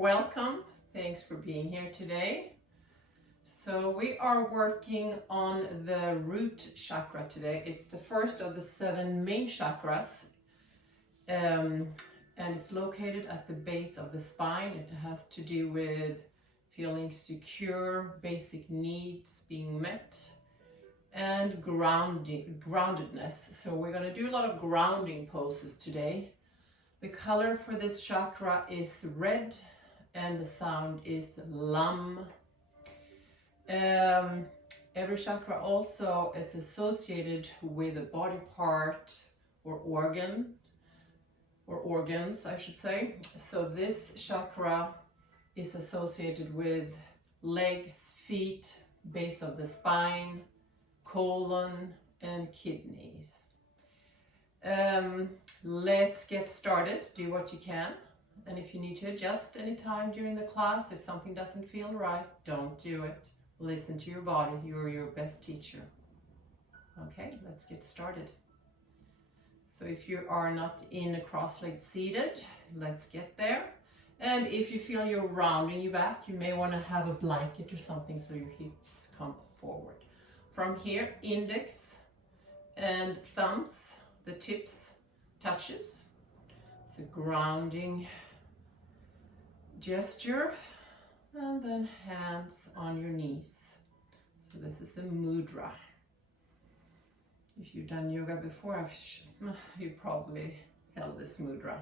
Welcome. Thanks for being here today. So we are working on the root chakra today. It's the first of the 7 main chakras, and it's located at the base of the spine. It has to do with feeling secure, basic needs being met, and groundedness. So we're going to do a lot of grounding poses today. The color for this chakra is red and the sound is lam. Every chakra also is associated with a body part or organs, I should say. So this chakra is associated with legs, feet, base of the spine, colon, and kidneys. Let's get started. Do what you can. And if you need to adjust any time during the class, if something doesn't feel right, don't do it. Listen to your body. You're your best teacher. Okay, let's get started. So if you are not in a cross-legged seated, let's get there. And if you feel you're rounding your back, you may want to have a blanket or something so your hips come forward. From here, index and thumbs, the tips touches. It's a grounding gesture, and then hands on your knees. So this is a mudra. If you've done yoga before, you probably held this mudra.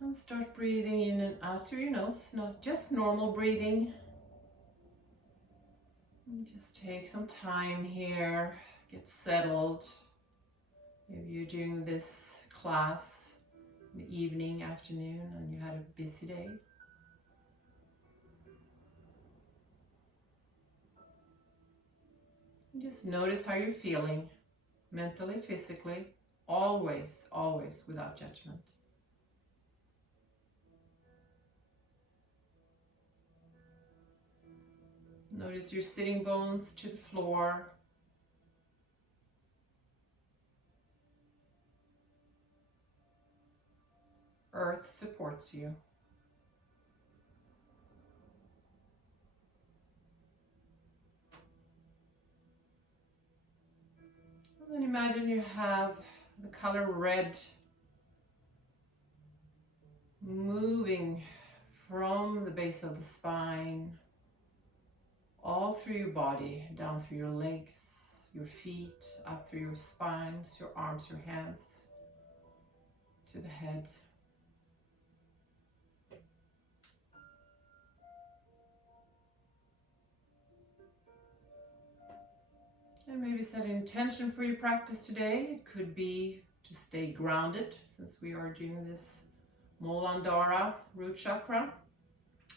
And start breathing in and out through your nose, not just normal breathing. And just take some time here, get settled. If you're doing this class in the evening, afternoon, and you had a busy day. And just notice how you're feeling, mentally, physically, always, always without judgment. Notice your sitting bones to the floor. Earth supports you. And then imagine you have the color red moving from the base of the spine all through your body, down through your legs, your feet, up through your spines, your arms, your hands, to the head. And maybe set an intention for your practice today. It could be to stay grounded, since we are doing this Muladhara Root Chakra,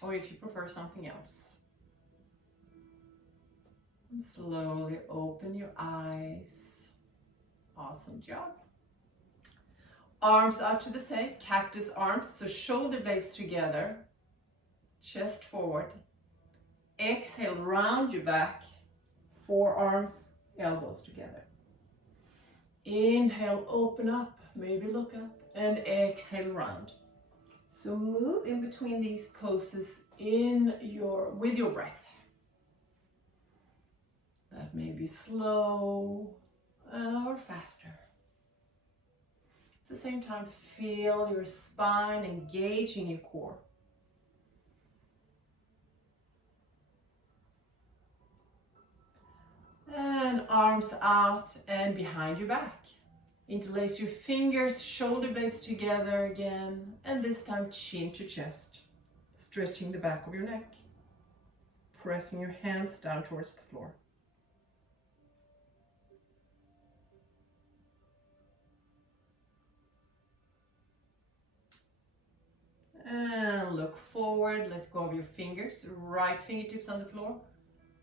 or if you prefer something else. And slowly open your eyes. Awesome job. Arms out to the side, cactus arms, so shoulder blades together, chest forward. Exhale, round your back, forearms, elbows together. Inhale, open up, maybe look up, and exhale, round. So move in between these poses with your breath. That may be slow or faster. At the same time, feel your spine engaging your core. And arms out and behind your back. Interlace your fingers, shoulder blades together again, and this time chin to chest. Stretching the back of your neck. Pressing your hands down towards the floor. And look forward, let go of your fingers. Right fingertips on the floor,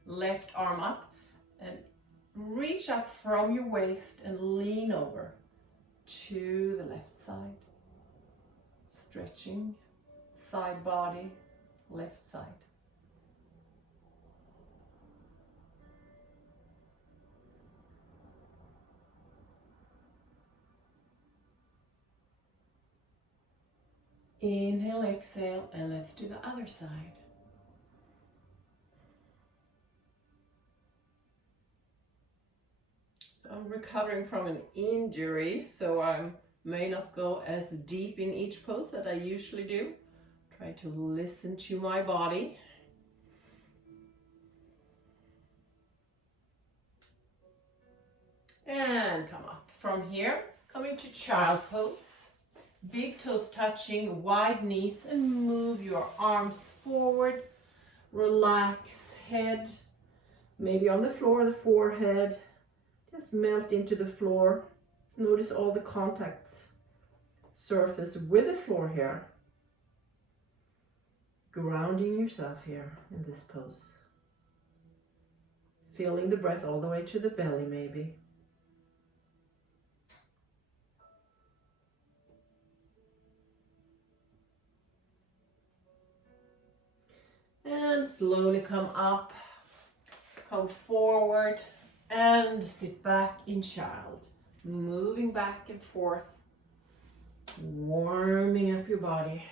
left arm up, and reach up from your waist and lean over to the left side. Stretching, side body, left side. Inhale, exhale, and let's do the other side. So I'm recovering from an injury, so I may not go as deep in each pose that I usually do. Try to listen to my body. And come up. From here, coming to child pose. Big toes touching, wide knees, and move your arms forward. Relax, head maybe on the floor, the forehead. Just melt into the floor. Notice all the contact surface with the floor here. Grounding yourself here in this pose. Feeling the breath all the way to the belly maybe. And slowly come up, come forward, and sit back in child. Moving back and forth, warming up your body.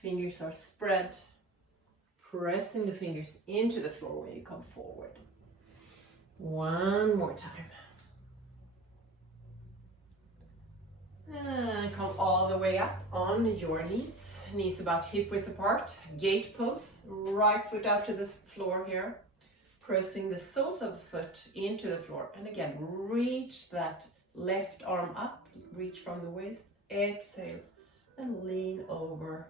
Fingers are spread, pressing the fingers into the floor when you come forward. One more time. And come all the way up on your knees. Knees about hip width apart. Gate pose. Right foot out to the floor here. Pressing the soles of the foot into the floor. And again, reach that left arm up. Reach from the waist. Exhale. And lean over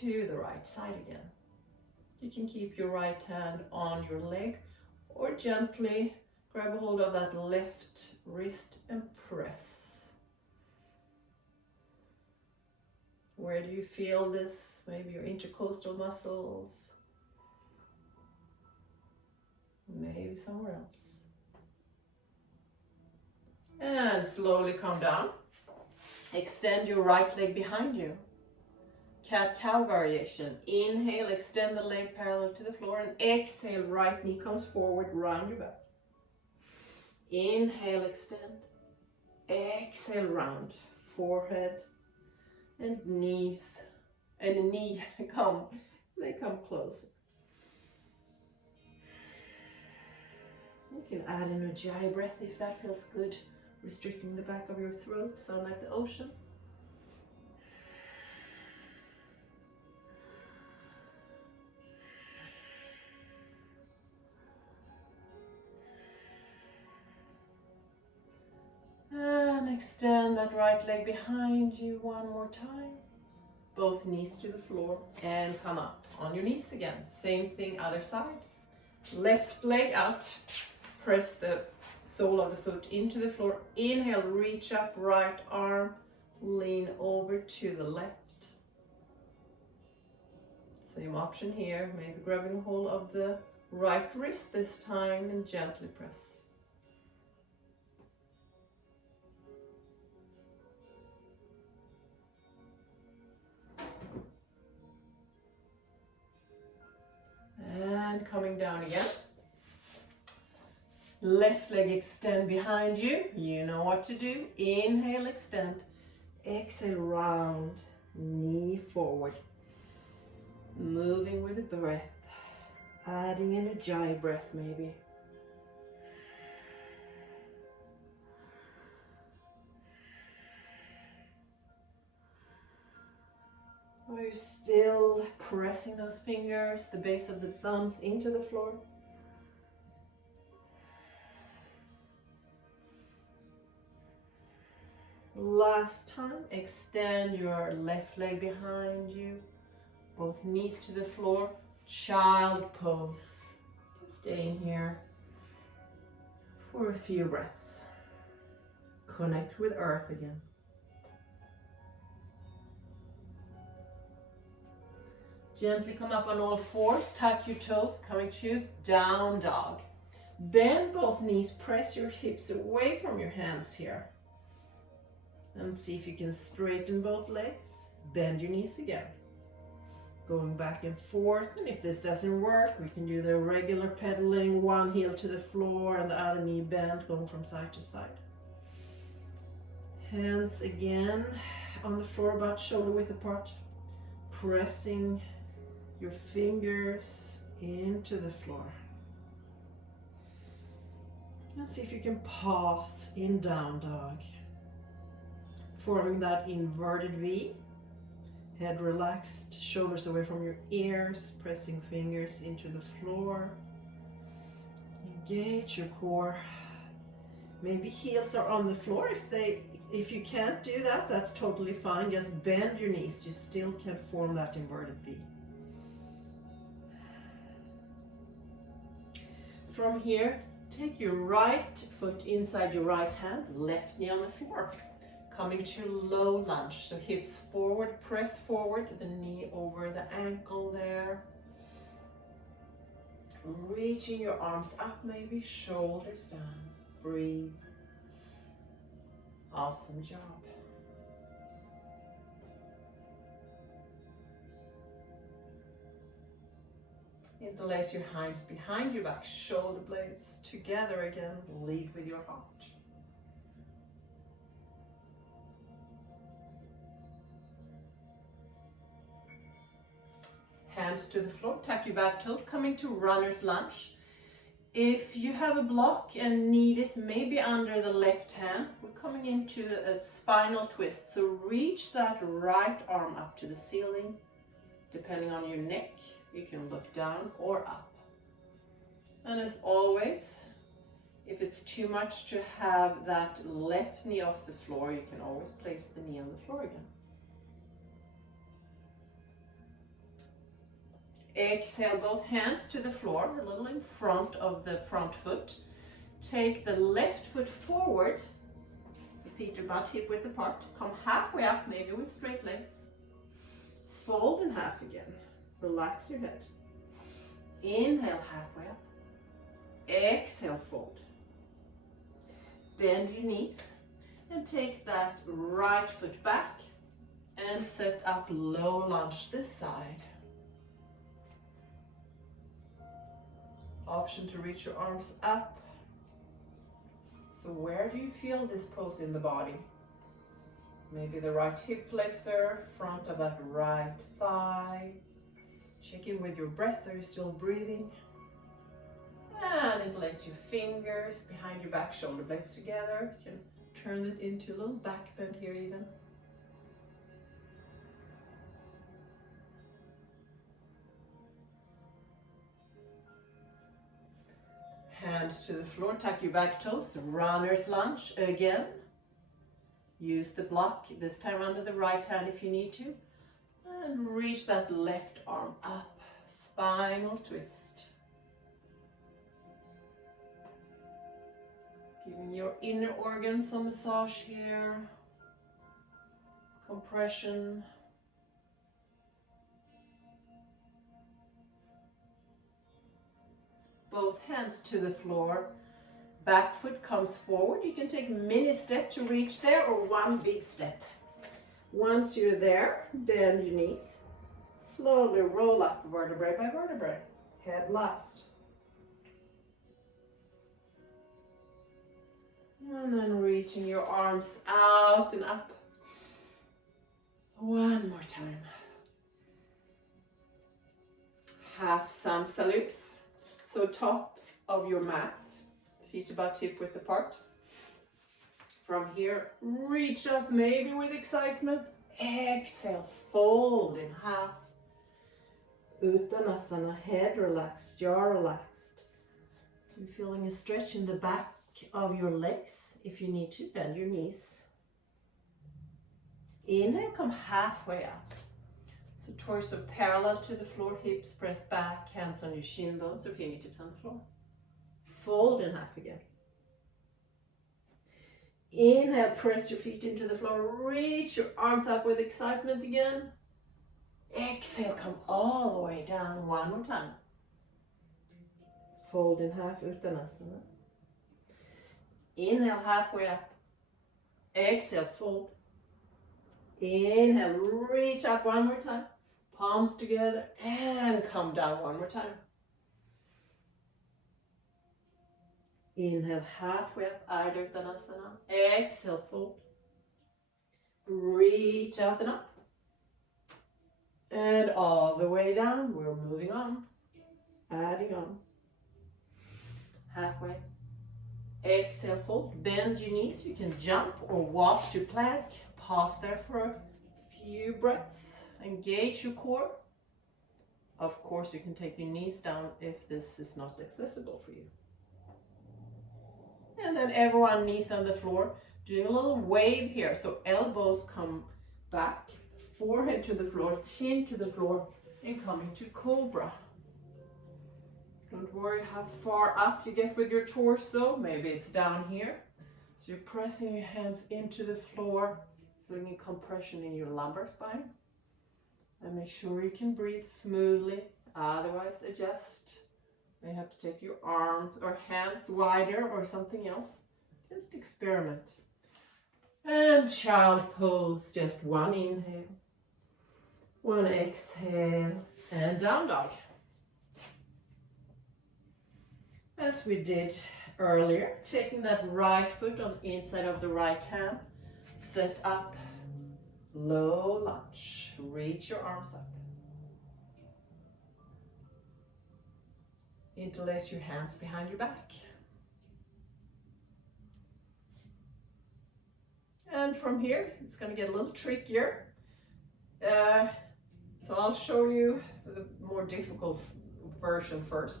to the right side again. You can keep your right hand on your leg or gently grab a hold of that left wrist and press. Where do you feel this? Maybe your intercostal muscles. Maybe somewhere else. And slowly come down. Extend your right leg behind you. Cat-cow variation. Inhale, extend the leg parallel to the floor, and exhale, right knee comes forward, round your back. Inhale, extend. Exhale, round. Forehead and knees. And the knee they come closer. You can add in a Ujjayi breath if that feels good. Restricting the back of your throat, sound like the ocean. And extend that right leg behind you one more time. Both knees to the floor and come up on your knees again. Same thing, other side. Left leg out. Press the sole of the foot into the floor. Inhale, reach up, right arm. Lean over to the left. Same option here. Maybe grabbing a hold of the right wrist this time and gently press. And coming down again. Left leg extend behind you. You know what to do. Inhale, extend. Exhale, round. Knee forward. Moving with the breath. Adding in a Ujjayi breath maybe. Are you still pressing those fingers, the base of the thumbs into the floor? Last time, extend your left leg behind you, both knees to the floor, child pose. Staying here for a few breaths. Connect with earth again. Gently come up on all fours, tuck your toes, coming to down dog. Bend both knees, press your hips away from your hands here. And see if you can straighten both legs. Bend your knees again. Going back and forth, and if this doesn't work, we can do the regular pedaling, one heel to the floor and the other knee bent, going from side to side. Hands again on the floor, about shoulder width apart. Pressing your fingers into the floor. And see if you can pause in down dog. Forming that inverted V. Head relaxed, shoulders away from your ears, pressing fingers into the floor. Engage your core. Maybe heels are on the floor. If you can't do that, that's totally fine. Just bend your knees. You still can form that inverted V. From here, take your right foot inside your right hand, left knee on the floor. Coming to low lunge. So hips forward, press forward, the knee over the ankle there. Reaching your arms up, maybe shoulders down. Breathe. Awesome job. Interlace your hands behind your back, shoulder blades together again. Lead with your heart. Hands to the floor, tap your back toes, coming to runner's lunge. If you have a block and need it maybe under the left hand, we're coming into a spinal twist. So reach that right arm up to the ceiling. Depending on your neck, you can look down or up. And as always, if it's too much to have that left knee off the floor, you can always place the knee on the floor again. Exhale, both hands to the floor, a little in front of the front foot. Take the left foot forward, so feet are about hip width apart. Come halfway up, maybe with straight legs. Fold in half again. Relax your head. Inhale, halfway up. Exhale, fold. Bend your knees and take that right foot back and set up low lunge this side. Option to reach your arms up. So where do you feel this pose in the body? Maybe the right hip flexor, front of that right thigh. Check in with your breath. Are you still breathing? And interlace your fingers behind your back, shoulder blades together. You can turn it into a little back bend here even. Hands to the floor, tuck your back toes, runner's lunge again. Use the block, this time under the right hand if you need to. And reach that left arm up, spinal twist. Giving your inner organs some massage here. Compression. Both hands to the floor. Back foot comes forward. You can take a mini step to reach there or one big step. Once you're there, bend your knees. Slowly roll up vertebrae by vertebrae. Head last. And then reaching your arms out and up. One more time. Half sun salutes. So top of your mat, feet about hip width apart. From here, reach up maybe with excitement. Exhale, fold in half. Uttanasana, head relaxed, jaw relaxed. So you're feeling a stretch in the back of your legs. If you need to, bend your knees. Inhale, come halfway up. So torso parallel to the floor, hips press back, hands on your shin bones or fingertips on the floor. Fold in half again. Inhale, press your feet into the floor, reach your arms up with excitement again. Exhale, come all the way down, one more time. Fold in half, Uttanasana. Inhale, halfway up. Exhale, fold. Inhale, reach up one more time. Palms together and come down one more time. Inhale, halfway up, Ardha Uttanasana. Exhale, fold. Reach out and up. And all the way down. We're moving on. Adding on. Halfway. Exhale, fold. Bend your knees. You can jump or walk to plank. Pause there for a few breaths. Engage your core. Of course, you can take your knees down if this is not accessible for you. And then everyone knees on the floor. Doing a little wave here. So elbows come back, forehead to the floor, chin to the floor, and coming to cobra. Don't worry how far up you get with your torso. Maybe it's down here. So you're pressing your hands into the floor, feeling a compression in your lumbar spine. And make sure you can breathe smoothly. Otherwise, adjust. You may have to take your arms or hands wider or something else. Just experiment. And child pose, just one inhale, one exhale, and down dog. As we did earlier, taking that right foot on the inside of the right hand, set up, low lunge, reach your arms up. Interlace your hands behind your back. And from here, it's going to get a little trickier. So I'll show you the more difficult version first.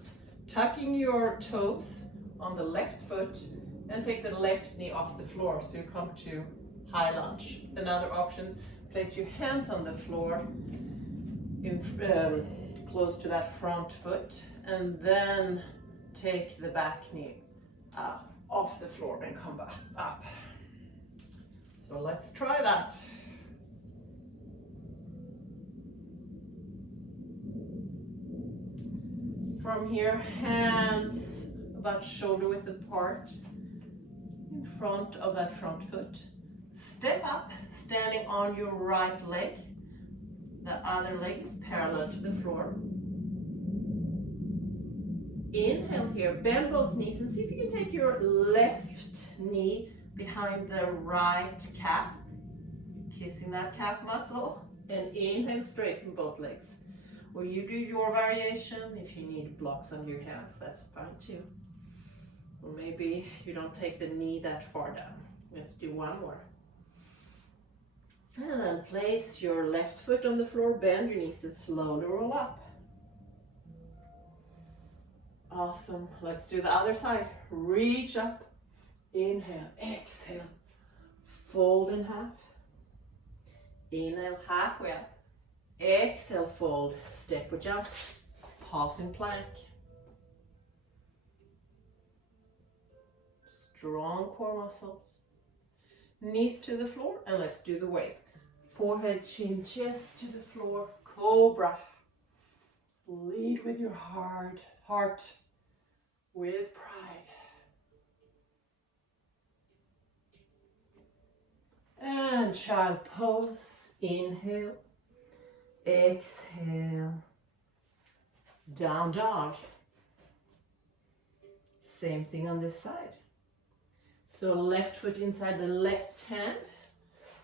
Tucking your toes on the left foot and take the left knee off the floor. So you come to high lunge. Another option, place your hands on the floor close to that front foot and then take the back knee off the floor and come back up. So let's try that. From here, hands about shoulder width apart in front of that front foot. Step up, standing on your right leg. The other leg is parallel to the floor. Inhale here, bend both knees and see if you can take your left knee behind the right calf, kissing that calf muscle, and inhale, straighten both legs. Or you do your variation. If you need blocks on your hands, that's fine too. Or maybe you don't take the knee that far down. Let's do one more. And then place your left foot on the floor, bend your knees and slowly roll up. Awesome. Let's do the other side. Reach up. Inhale, exhale, fold in half. Inhale, halfway up. Exhale, fold, step or jump. Pause in plank. Strong core muscles. Knees to the floor, and let's do the wave. Forehead, chin, chest to the floor. Cobra. Lead with your heart with pride. And child pose. Inhale, exhale, down dog. Same thing on this side. So left foot inside the left hand.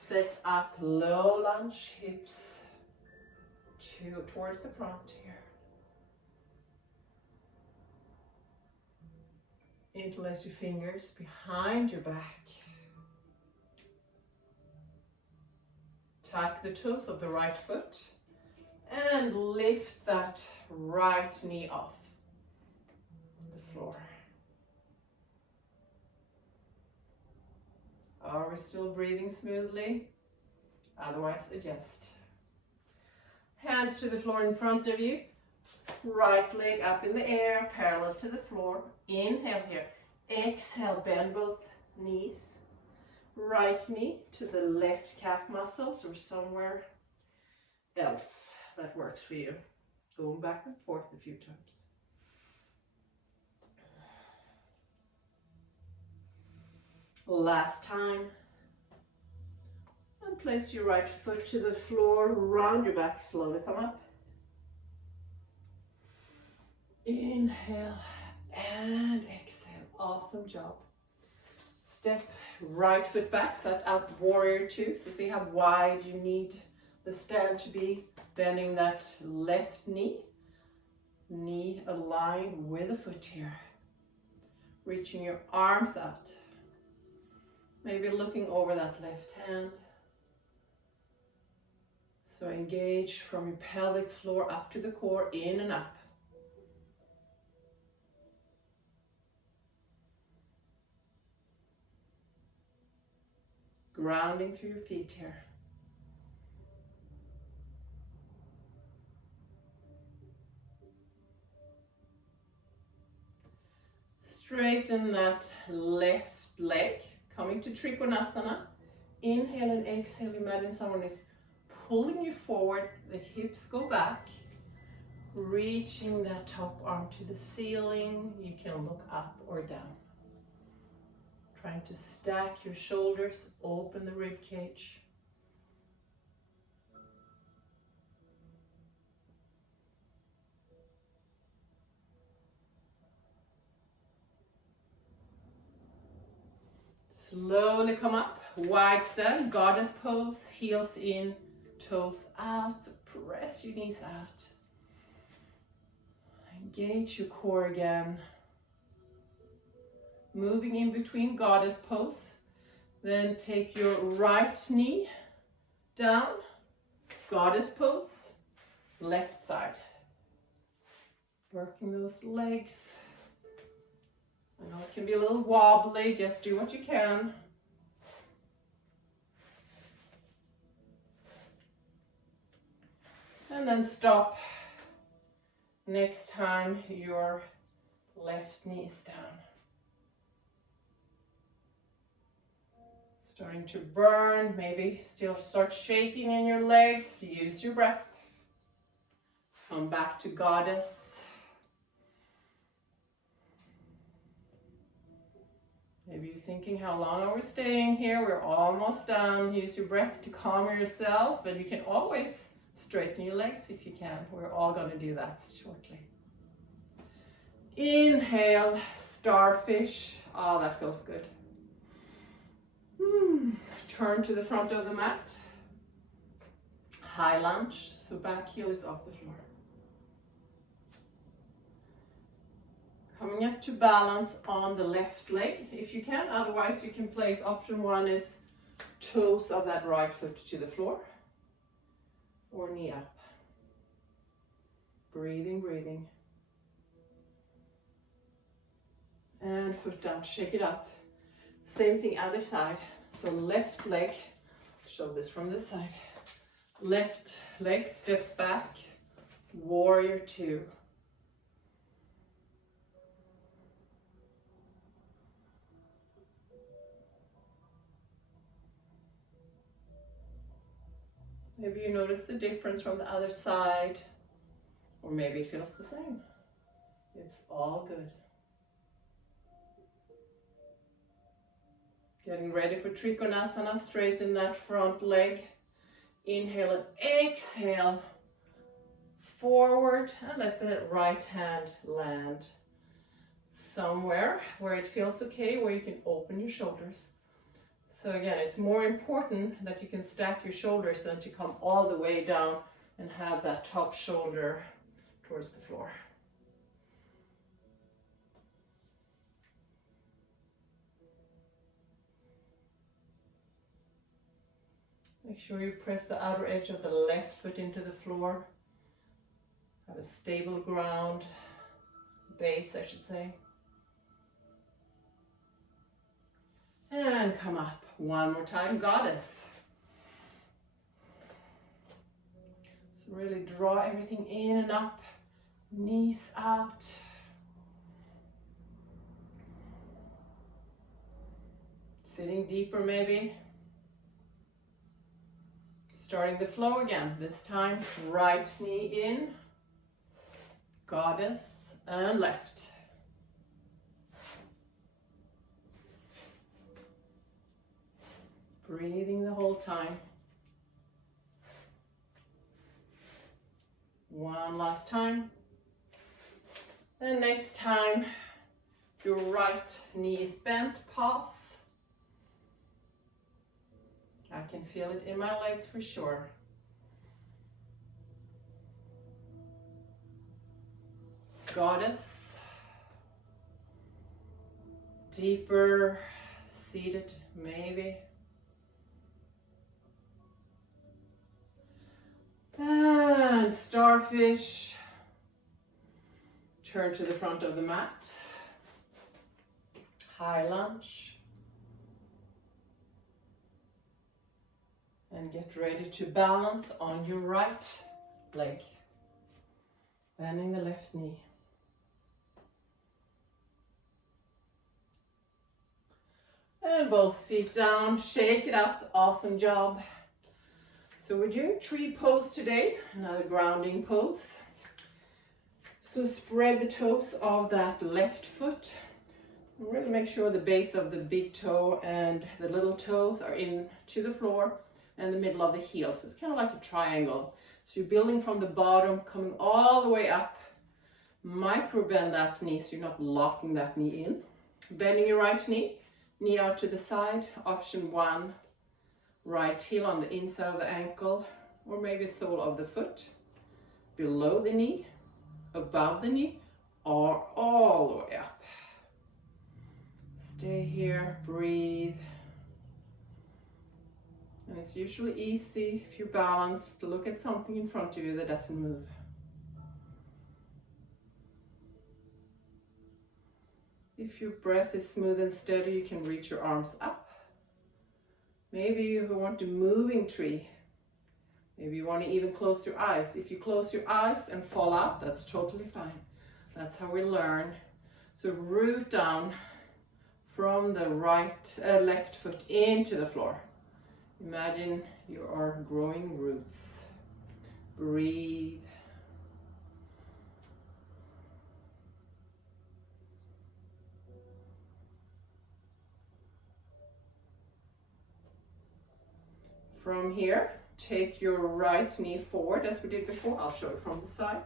Set up, low lunge, hips towards the front here. Interlace your fingers behind your back. Tuck the toes of the right foot and lift that right knee off the floor. Are we still breathing smoothly? Otherwise, adjust. Hands to the floor in front of you. Right leg up in the air, parallel to the floor. Inhale here. Exhale, bend both knees. Right knee to the left calf muscles or somewhere else that works for you. Going back and forth a few times. Last time. And place your right foot to the floor, round your back, slowly come up. Inhale and exhale. Awesome job. Step right foot back, set up warrior two. So see how wide you need the stand to be. Bending that left knee. Knee aligned with the foot here. Reaching your arms out. Maybe looking over that left hand. So engage from your pelvic floor up to the core, in and up. Grounding through your feet here. Straighten that left leg, coming to Trikonasana. Inhale and exhale, imagine someone is pulling you forward, the hips go back, reaching that top arm to the ceiling. You can look up or down. Trying to stack your shoulders, open the rib cage. Slowly come up, wide stand, goddess pose, heels in, toes out, press your knees out. Engage your core again. Moving in between goddess pose, then take your right knee down, goddess pose, left side. Working those legs. I know it can be a little wobbly, just do what you can. And then stop. Next time your left knee is down. Starting to burn, maybe still start shaking in your legs. Use your breath. Come back to goddess. Maybe you're thinking, how long are we staying here? We're almost done. Use your breath to calm yourself, and you can always straighten your legs if you can. We're all going to do that shortly. Inhale, starfish. Oh, that feels good. Turn to the front of the mat. High lunge, so back heel is off the floor. Coming up to balance on the left leg if you can. Otherwise you can place, option one is toes of that right foot to the floor or knee up. Breathing, breathing. And foot down, shake it out. Same thing other side. So left leg, show this from this side. Left leg steps back, warrior two. Maybe you notice the difference from the other side, or maybe it feels the same. It's all good. Getting ready for Trikonasana, straighten that front leg. Inhale and exhale. Forward, and let the right hand land somewhere where it feels okay, where you can open your shoulders. So again, it's more important that you can stack your shoulders than to come all the way down and have that top shoulder towards the floor. Make sure you press the outer edge of the left foot into the floor. Have a stable ground, base I should say. And come up. One more time, goddess. So really draw everything in and up, knees out. Sitting deeper maybe. Starting the flow again, this time right knee in, goddess, and left. Breathing the whole time. One last time. And next time, your right knee is bent, pause. I can feel it in my legs for sure. Goddess. Deeper, seated, maybe. And starfish. Turn to the front of the mat. High lunge. And get ready to balance on your right leg. Bending the left knee. And both feet down, shake it up, awesome job. So we're doing tree pose today, another grounding pose. So spread the toes of that left foot. Really make sure the base of the big toe and the little toes are into the floor and the middle of the heel. So it's kind of like a triangle. So you're building from the bottom, coming all the way up. Micro bend that knee so you're not locking that knee in. Bending your right knee. Knee out to the side, option 1, right heel on the inside of the ankle, or maybe sole of the foot, below the knee, above the knee, or all the way up. Stay here, breathe. And it's usually easy, if you're balanced, to look at something in front of you that doesn't move. If your breath is smooth and steady, you can reach your arms up. Maybe you want a moving tree. Maybe you want to even close your eyes. If you close your eyes and fall out, that's totally fine. That's how we learn. So root down from the left foot into the floor. Imagine you are growing roots. Breathe. From here, take your right knee forward as we did before. I'll show it from the side.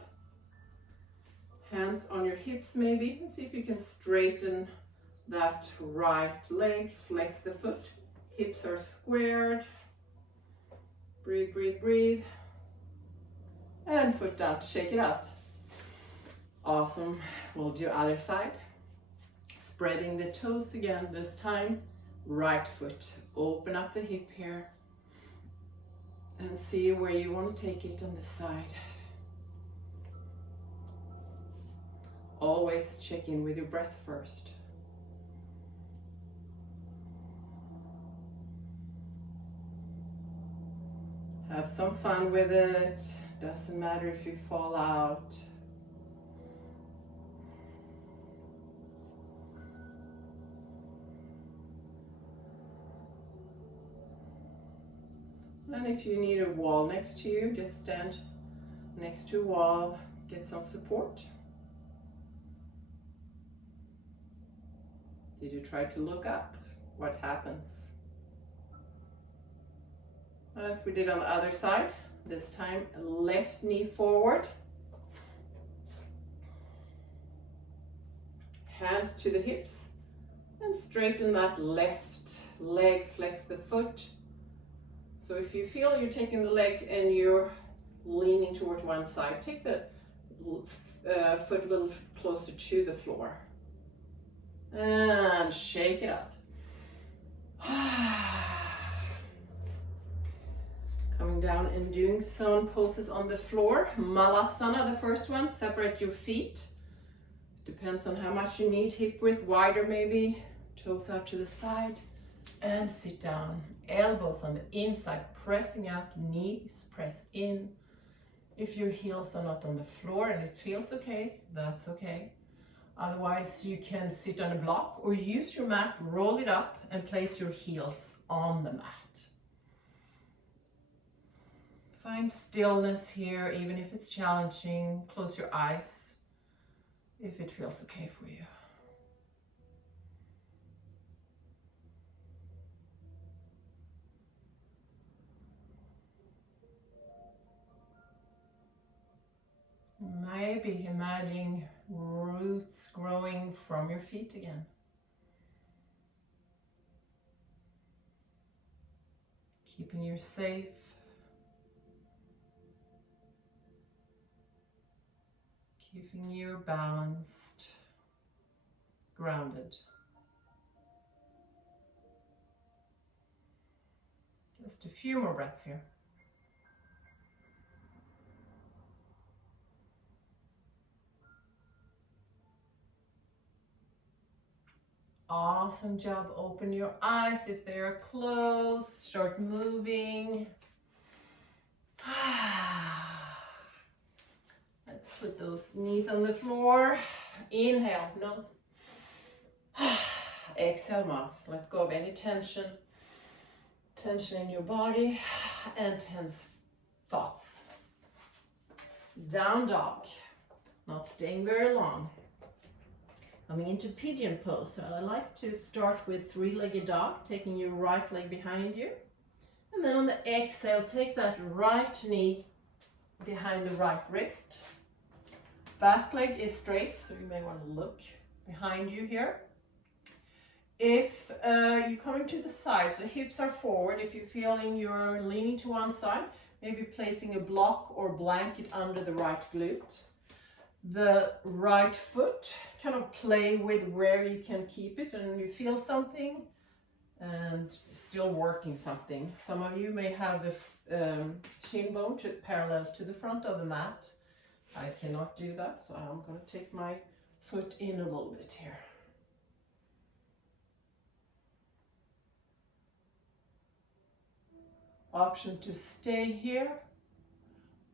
Hands on your hips maybe, and see if you can straighten that right leg. Flex the foot. Hips are squared. Breathe, breathe, breathe. And foot down, shake it out. Awesome. We'll do other side. Spreading the toes again, this time right foot. Open up the hip here. And see where you want to take it on this side. Always check in with your breath first. Have some fun with it. Doesn't matter if you fall out. And if you need a wall next to you, just stand next to a wall, get some support. Did you try to look up? What happens? As we did on the other side, this time left knee forward. Hands to the hips and straighten that left leg, flex the foot. So if you feel you're taking the leg and you're leaning towards one side, take the foot a little closer to the floor. And shake it up. Coming down and doing some poses on the floor. Malasana, the first one, separate your feet. Depends on how much you need, hip width wider maybe, toes out to the sides. And sit down, elbows on the inside, pressing out, knees press in. If your heels are not on the floor and it feels okay, that's okay. Otherwise, you can sit on a block or use your mat, roll it up and place your heels on the mat. Find stillness here, even if it's challenging. Close your eyes if it feels okay for you. Maybe imagine roots growing from your feet again. keeping you safe. Keeping you balanced, grounded. Just a few more breaths here. Awesome job. Open your eyes if they are closed. Start moving. Let's put those knees on the floor. Inhale, nose. Exhale, mouth. Let go of any tension. Tension in your body and tense thoughts. Down dog. Not staying very long. Coming into pigeon pose. So I like to start with three-legged dog, taking your right leg behind you. And then on the exhale, take that right knee behind the right wrist. Back leg is straight, so you may want to look behind you here. If you're coming to the side, so hips are forward, if you're feeling you're leaning to one side, maybe placing a block or blanket under the right glute. The right foot, kind of play with where you can keep it and you feel something and still working something. Some of you may have the shin bone parallel to the front of the mat. I cannot do that, so I'm going to take my foot in a little bit here. Option to stay here,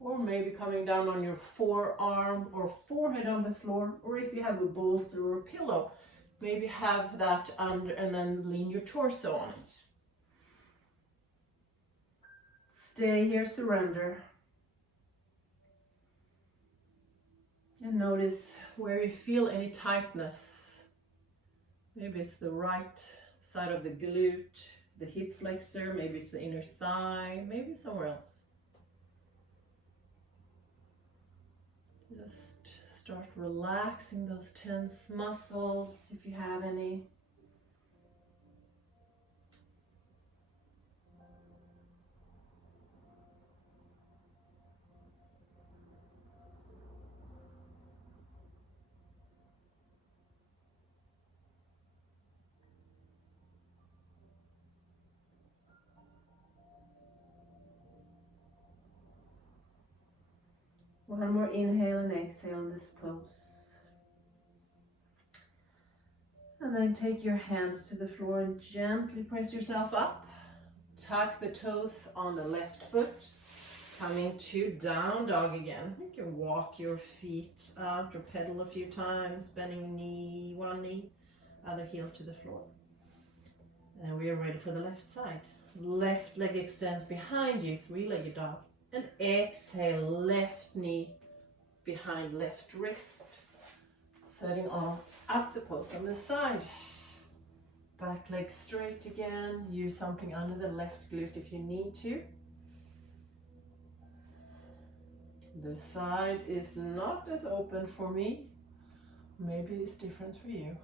or maybe coming down on your forearm or forehead on the floor, or if you have a bolster or a pillow, maybe have that under and then lean your torso on it. Stay here, surrender. And notice where you feel any tightness. Maybe it's the right side of the glute, the hip flexor, maybe it's the inner thigh, maybe somewhere else. Just start relaxing those tense muscles if you have any. One more inhale and exhale in this pose. And then take your hands to the floor and gently press yourself up. Tuck the toes on the left foot. Coming to down dog again. You can walk your feet out or pedal a few times, bending knee, one knee, other heel to the floor. And we are ready for the left side. Left leg extends behind you, three-legged dog. And exhale, left knee behind left wrist. Setting on up the pose on the side. Back leg straight again. Use something under the left glute if you need to. The side is not as open for me. Maybe it's different for you.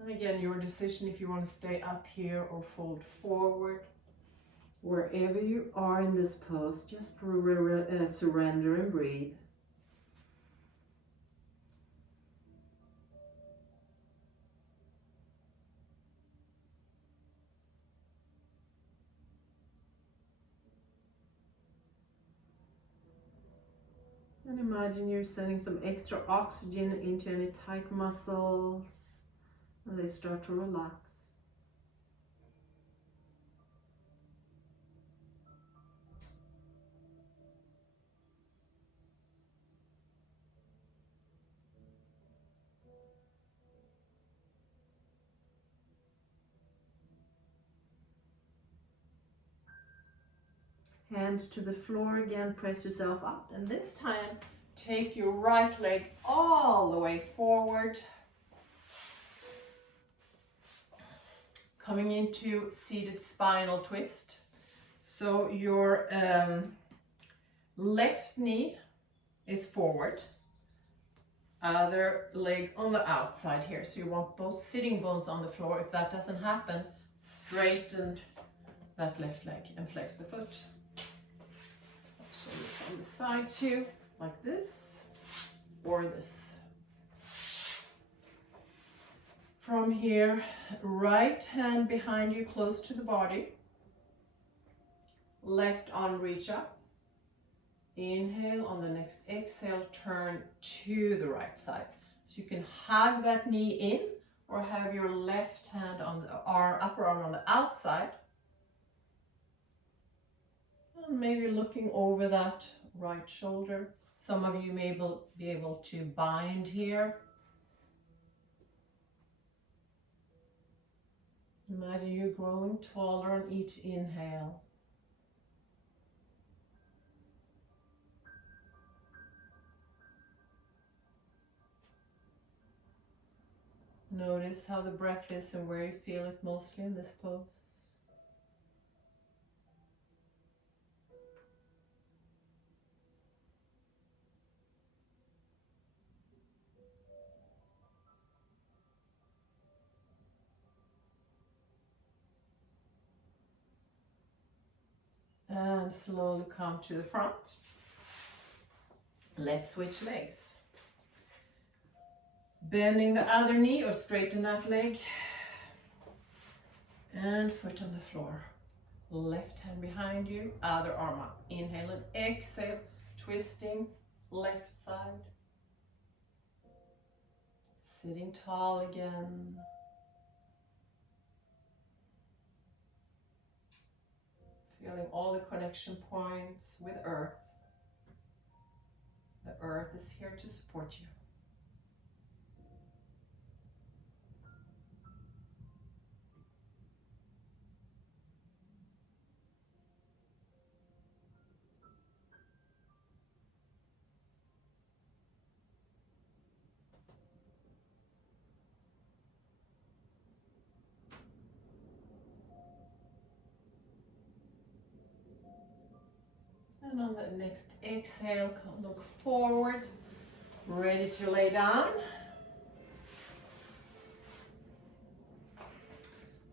And again, your decision if you want to stay up here or fold forward. Wherever you are in this pose, just surrender and breathe. And imagine you're sending some extra oxygen into any tight muscles. And they start to relax. Hands to the floor again, press yourself up. And this time, take your right leg all the way forward. Coming into seated spinal twist. So your left knee is forward. Other leg on the outside here. So you want both sitting bones on the floor. If that doesn't happen, straighten that left leg and flex the foot. So this on the side too, like this or this. From here, right hand behind you, close to the body. Left arm reach up. Inhale, on the next exhale, turn to the right side. So you can hug that knee in or have your left hand on the upper arm on the outside. And maybe looking over that right shoulder. Some of you may be able to bind here. Imagine you're growing taller on each inhale. Notice how the breath is and where you feel it mostly in this pose. And slowly come to the front. Let's switch legs. Bending the other knee or straighten that leg. And foot on the floor. Left hand behind you, other arm up. Inhale and exhale, twisting left side. Sitting tall again. Feeling all the connection points with earth. The earth is here to support you. And on the next exhale, look forward, ready to lay down.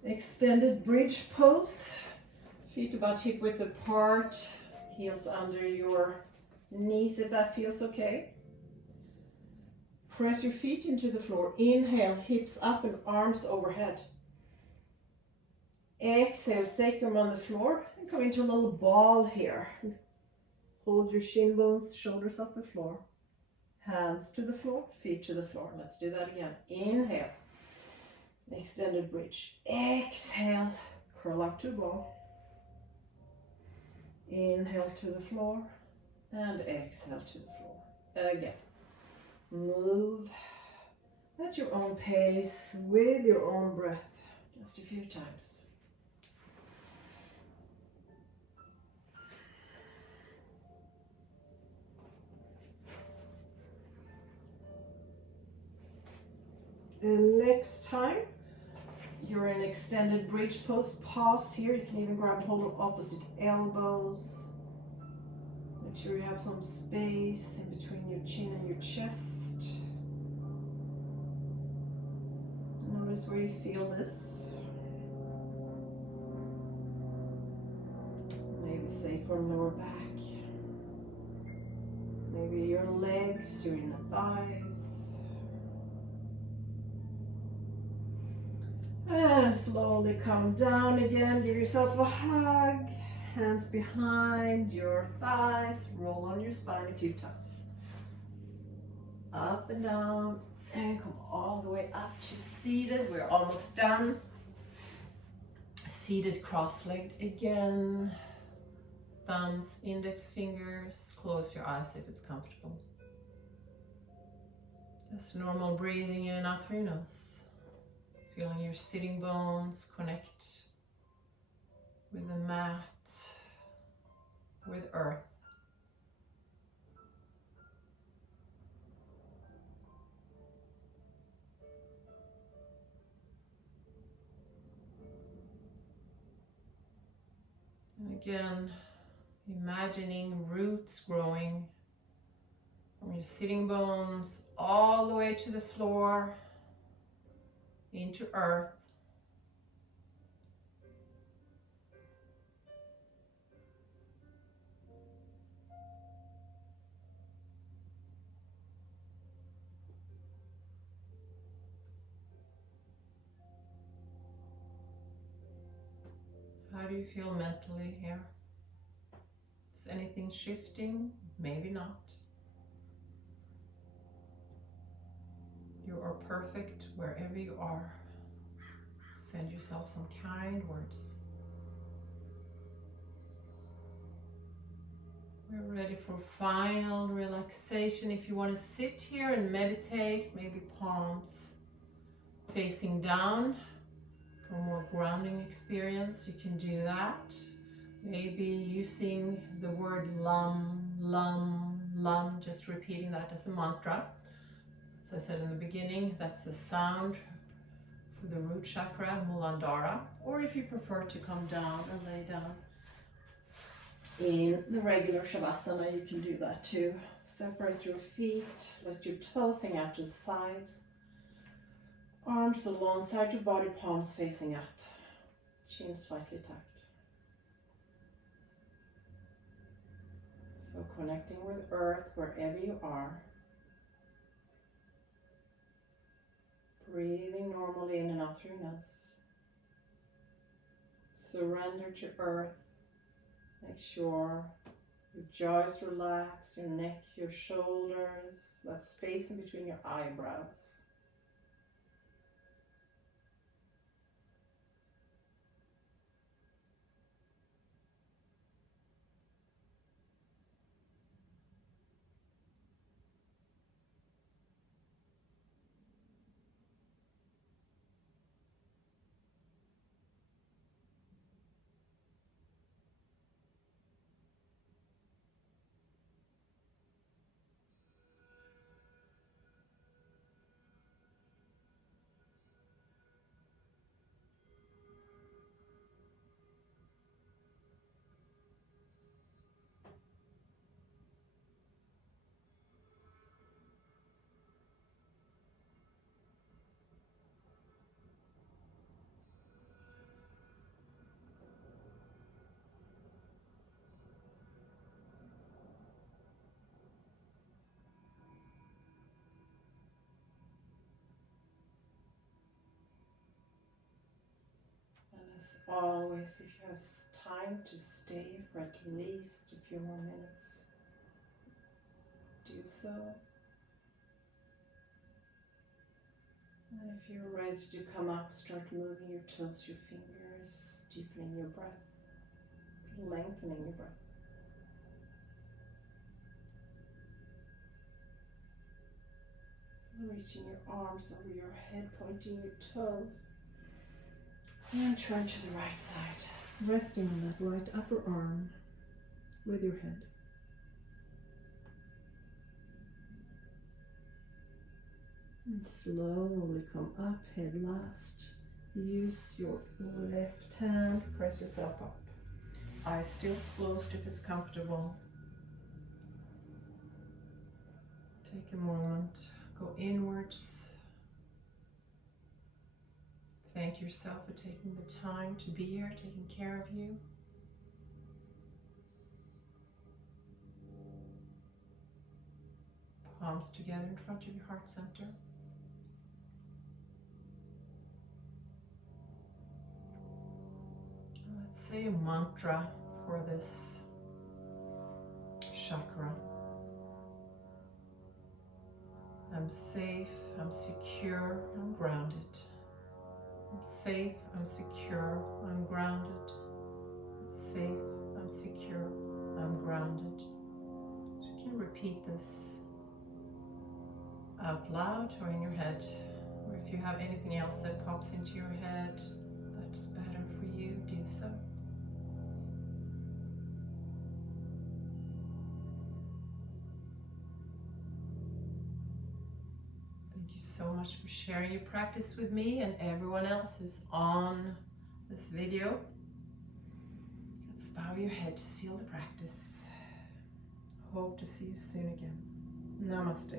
Extended bridge pose, feet about hip width apart, heels under your knees if that feels okay. Press your feet into the floor. Inhale, hips up and arms overhead. Exhale, sacrum on the floor and come into a little ball here. Hold your shin bones, shoulders off the floor. Hands to the floor, feet to the floor. Let's do that again. Inhale, extended bridge. Exhale, curl up to a ball. Inhale to the floor and exhale to the floor. Again, move at your own pace with your own breath. Just a few times. And next time you're in extended bridge pose, pause here. You can even grab hold of opposite elbows. Make sure you have some space in between your chin and your chest. Notice where you feel this. Maybe sacrum, lower back. Maybe your legs, your inner thighs. And slowly come down again. Give yourself a hug. Hands behind your thighs. Roll on your spine a few times. Up and down. And come all the way up to seated. We're almost done. Seated cross-legged again. Thumbs, index fingers. Close your eyes if it's comfortable. Just normal breathing in and out through your nose. Feeling your sitting bones connect with the mat, with earth. And again, imagining roots growing From your sitting bones all the way to the floor, into earth. How do you feel mentally here? Is anything shifting? Maybe not. You are perfect wherever you are. Send yourself some kind words. We're ready for final relaxation. If you want to sit here and meditate, maybe palms facing down. For more grounding experience, you can do that. Maybe using the word lam, lam, lam, just repeating that as a mantra. As I said in the beginning, that's the sound for the root chakra, Muladhara. Or if you prefer to come down and lay down in the regular shavasana, you can do that too. Separate your feet, let your toes hang out to the sides. Arms alongside your body, palms facing up, chin slightly tucked. So connecting with earth wherever you are. Breathing normally in and out through your nose. Surrender to earth. Make sure your jaw is relaxed, your neck, your shoulders, that space in between your eyebrows. As always, if you have time to stay for at least a few more minutes, do so. And if you're ready to come up, start moving your toes, your fingers, deepening your breath, lengthening your breath. Reaching your arms over your head, pointing your toes. And turn to the right side, resting on that right upper arm with your head. And slowly come up, head last. Use your left hand, press yourself up. Eyes still closed if it's comfortable. Take a moment, go inwards. Thank yourself for taking the time to be here, taking care of you. Palms together in front of your heart center. Let's say a mantra for this chakra. I'm safe, I'm secure, I'm grounded. I'm safe, I'm secure, I'm grounded. I'm safe, I'm secure, I'm grounded. So you can repeat this out loud or in your head. Or if you have anything else that pops into your head that's better for you, do so. So much for sharing your practice with me and everyone else who's on this video. Let's bow your head to seal the practice. Hope to see you soon again. Namaste.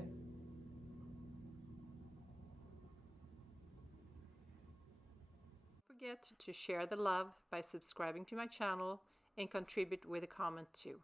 Don't forget to share the love by subscribing to my channel and contribute with a comment too.